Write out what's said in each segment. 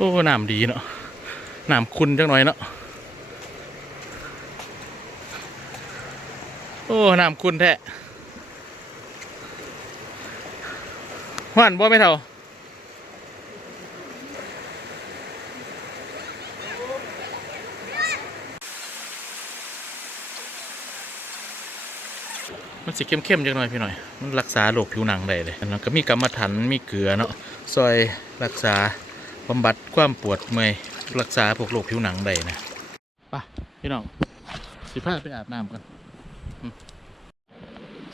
อ้น้ำดีเนาะน้ำคุณจังหน่อยเนาะโอ้น้ำคุณแท้หวานบ่ไม่เท่ามันสิเข้มๆจังหน่อยพี่หน่อย มันรักษาโรคผิวหนังได้เลยแล้วก็มีกรรมฐานมีเกลือเนาะซอยรักษา บำบัดความปวดเมื่อยรักษาพวกโรคผิวหนังได้นะไปพี่น้องสิพาไปอาบน้ำกัน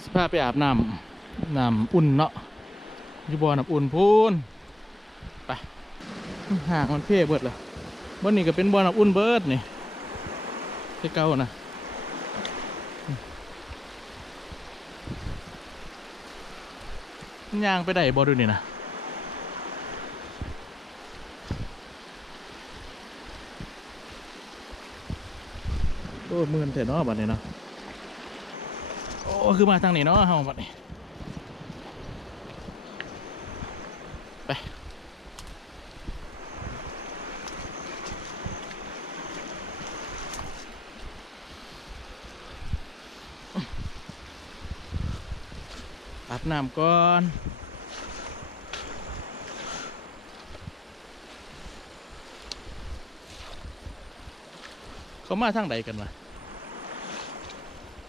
สิพาไปอาบน้ำน้ำอุ่นเนาะอยู่บ่อน้ำอุ่นพูนไปห่างมันเพ่เบิดเลยบ่นี่ก็เป็นบ่อน้ำอุ่นเบิดนี่ที่เก่านะย่างไปได้บ่ดูนี่นะ อ้มือนแต่เนาะบัดนี้เนาะโอ้คือมาทางนี้เนาะเฮาบัดนี้ไปอาบน้ำก่อนเขามาทางใดกันวะ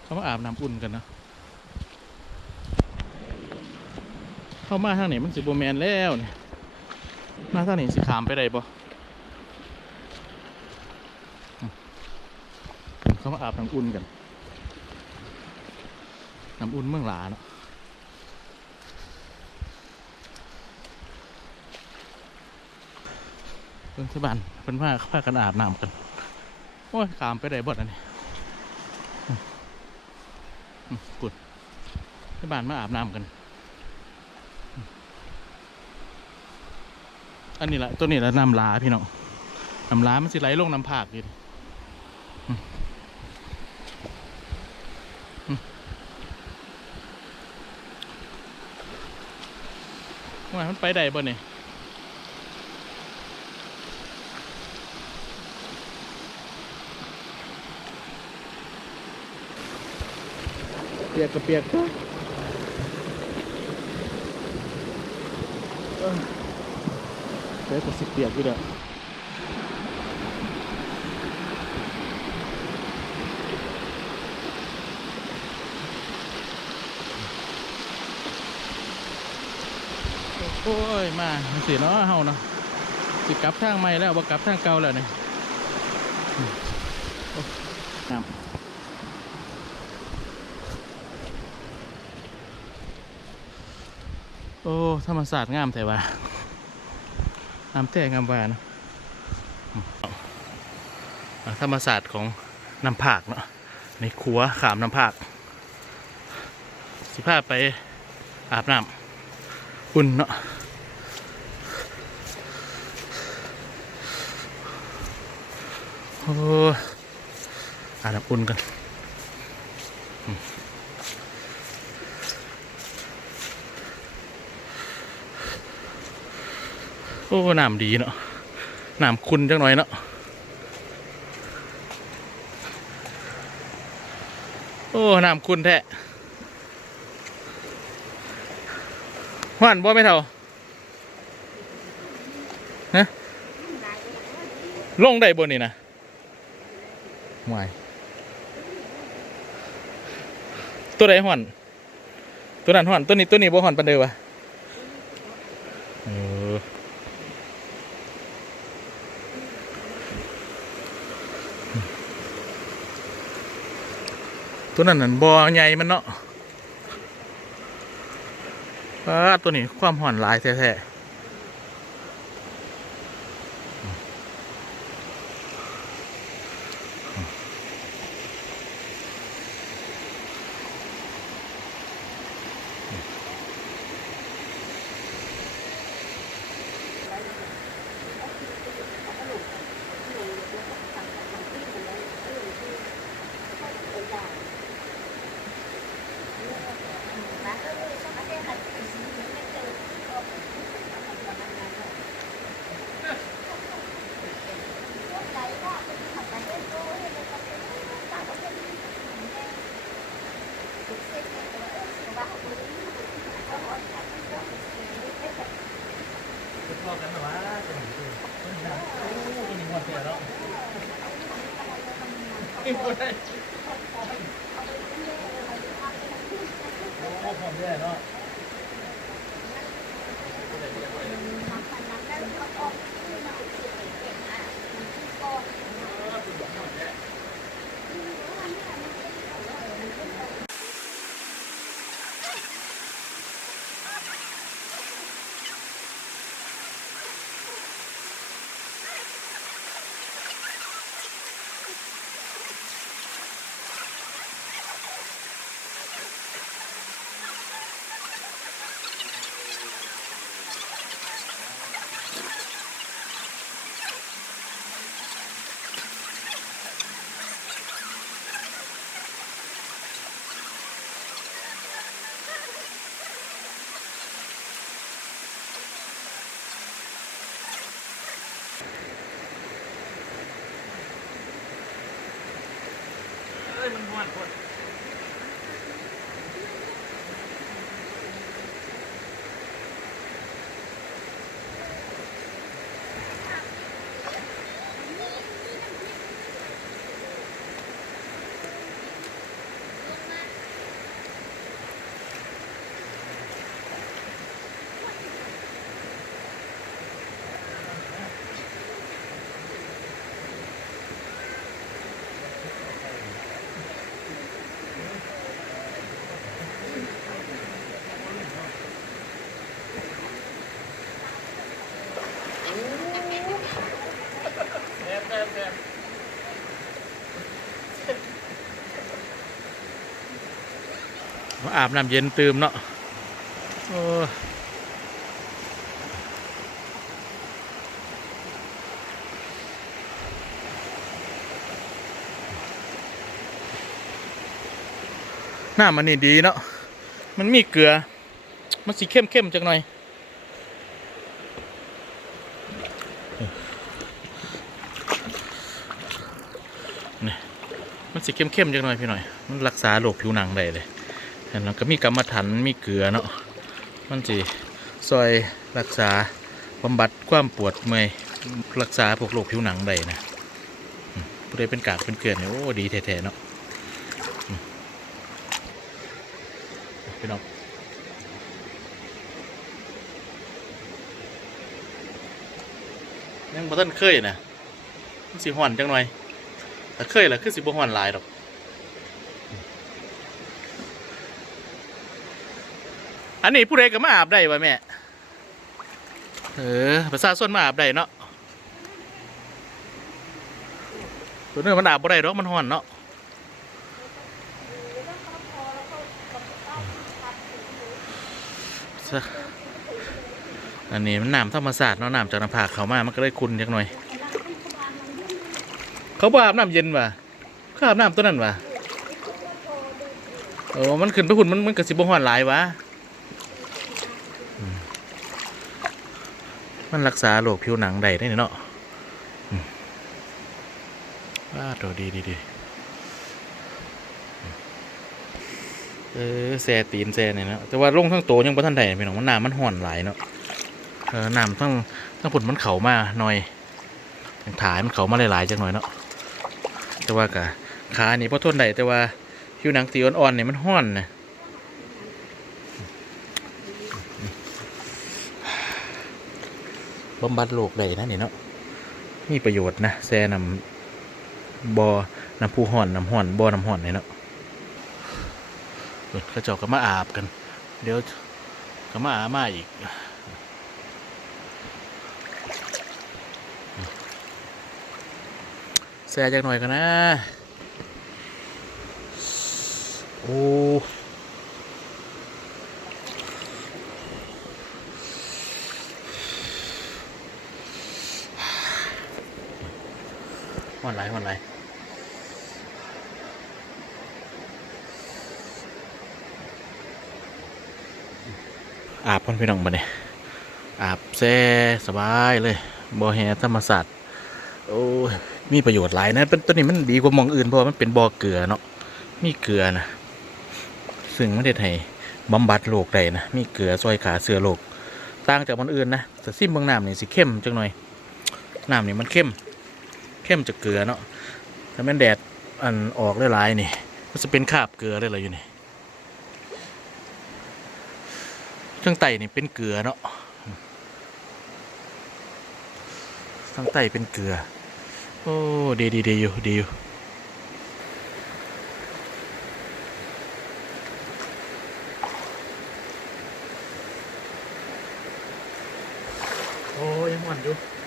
เขามาอาบน้ำอุ่นกันนะเข้ามาทางไหนมันสิบแมนแล้วเนี่ยมาทางไหนสิขามไปได้บ่เขามาอาบน้ำอุ่นกันน้ำอุ่นเมืองหลาเนาะเพิ่นที่บ้านเพิ่นพาพากันอาบน้ำกัน โอ้ยขามไปได้บดอันนี้ กุดที่บ้านมาอาบน้ำกัน อันนี้แหละตัวนี้แหละน้ำลาพี่น้องน้ำลามันสิไหลลงน้ำผากอยู่ดิว่ามันไปได้บ่เนี่ย ปียกกับเปียกก็เอ้ยเปียกกับสิเปียกอยู่เด้อโอ้ย มาสิเนาะเฮาเนาะสิกลับทางใหม่แล้วบ่กลับทางเก่าแล้วเนี่ยอืมโอ้น้ำ โอ้ธรรมศาสตร์งามแต่ว่างามแต่งามว่านะธรรมศาสตร์ของน้ำผากเนาะในครัวขามน้ำผากสิพาไปอาบน้ำอุ่นเนาะโอ้อาบน้ำอุ่นกัน โอ้น้ำดีเนาะน้ำคุณจังหน่อยเนาะโอ้น้ำคุณแท้หวานบ่ไม่เท่าฮะลงได้บนนี่นะหวายตัวใดห่อนตัวนั้นห่อนตัวนี้ตัวนี้บ่ห่อนปันเดียววะ ตัวนั้นนั่นบอใหญ่มันเนาะอ่าตัวนี้ความห่อนหลายแท้ว้ เลยเนาะ มาอาบน้ำเย็นตื่มเนาะโอ้น้ำมันนี่ดีเนาะ มันมีเกลือ มันสีเข้มเข้มจังหน่อยนี่มันสีเข้มๆจังหน่อยพี่หน่อย มันรักษาโรคผิวหนังได้เลย เห็นแล้วก็มีกรรมฐานมีเกลือเนาะมันสิซอยรักษาบำบัดความปวดเมื่อยรักษาพวกโรคผิวหนังได้นะผู้ใดเป็นกากเป็นเกลือนเนี่ยโอ้ดีแท้ๆเนาะอืมพี่น้องยังบ่ทันเคยนะมันสิห่อนจังหน่อยแต่เคยแหละคือสิบ่ฮ้อนหลายดอก อันนี้ผู้ใดก็มาอาบได้วะแม่ เออประชาชนมาอาบได้เนาะตัวนี้มันอาบบ่ได้ดอกมันฮ้อนเนาะอันนี้มันน้ำธรรมศาสตร์เนาะน้ำจากน้ำผากเขามามันก็เลยคุณจักหน่อย เขาบ่อาบน้ำเย็นว่ะเขาอาบน้ำตัวนั้นว่ะโอ้มันขึ้นไปหุ่นมันมันกระสิบห้อนหลายวะ มันรักษาโรคผิวหนังได้ได้เนาะว้าตัวดีดีดีเออแซ่ตีนแซ่เนี่ยนะแต่ว่าลงทั้งโตยังบ่ทันได้พี่น้องมันน้ำมันห่อนหลายเนาะเออน้ำทั้งทั้งผุนมันเขามาหน่อยทางถ่ายมันเขามาหลายๆจังหน่อยเนาะแต่ว่ากะขานี่พอทนได้แต่ว่าผิวหนังตีอ่อนๆเนี่ยมันห้อนนะ บำบัดโรคได้นะนี่เนาะมีประโยชน์นะแซ่นำบอน้ำผู้ห่อนน้ำห่อนบอน้ำห่อนเนี่ยเนาะเปิดกระจกก็มาอาบกัน เดี๋ยวก็มาอาบมาอีกแซ่จักหน่อยกันนะ โอ้ห อนไหลหอาบพ่นพี่น้องมาเนี่ยอาบแซ่สบายเลยบ่อแฮธรรมศาสตร์โอ้ยมีประโยชน์หลายนะเป็นตัวนี้มันดีกว่ามองอื่นเพราะว่ามันเป็นบ่อเกลือเนาะมีเกลือนะซึ่งไม่ได้ให้บำบัดโรคได้นะมีเกลือซอยขาเสือโรคต่างจากมันอื่นนะแต่ซิมเบางน้ำนี่สิเข้มจังหน่อยน้ำนี่มันเข้ม เข้มจากเกลือเนาะถ้าแม่นแดดอันออกหลายๆนี่มันจะเป็นคราบเกลือได้เลยอยู่นี่เครื่องไตนี่เป็นเกลือเนาะข้างไตเป็นเกลือ โอ้ดีดีดีอยู่ดีอยู่โอ้ยังหวานอยู่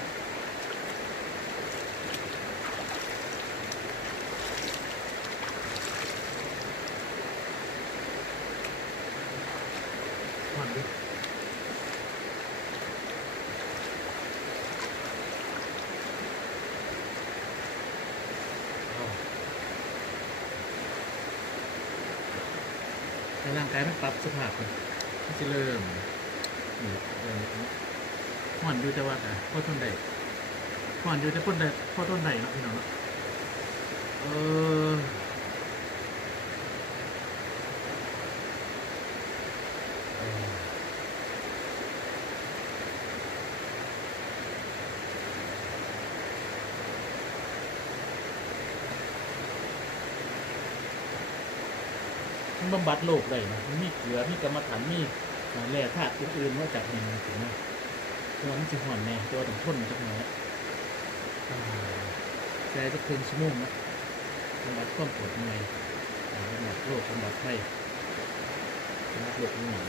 ในร่างกายมันปรับสภาพมันมันจะเริ่มนี่เริ่มหวานอยู่แต่ว่าแต่พ่อต้นใดหวานอยู่แต่พ่นใดพ่อต้นใดเนาะพี่น้องเนาะเออ มันบำบัดโรคได้นะมันมีเกลือมีกรรมฐานมีแร่ธาตุอื่นๆนอกจากดินถึงนะตัวมันจะห่อนแน่ตัวต้องทนจักหน่อยอ่าใจจะเป็นชั่วโมงนะบำบัดความปวดเมื่อยบำบัดโรคบำบัดไข้บำบัดโรคนี้หน่อย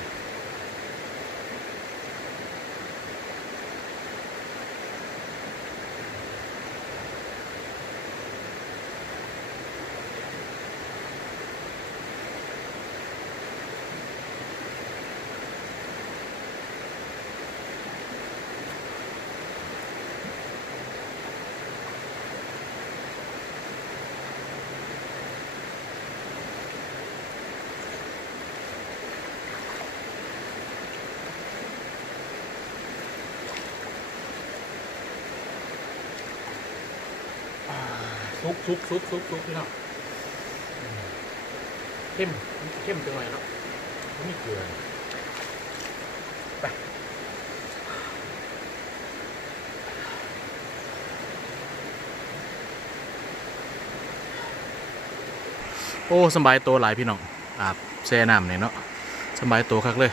ซุปซุปซุปซุปซุปพี่น้องเข้มเข้มจังเลยเนาะมันมีเกลือไปโอ้สบายตัวหลายพี่น้องอาบแช่น้ำเนี่ยเนาะสบายตัวคักเลย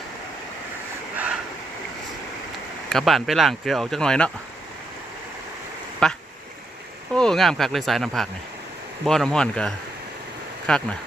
กลับบ้านไปล้างเกลือออกจักหน่อยเนาะ งามคักเลยสายน้ำผักนี่บ่อน้ำห้อนกะคักนะ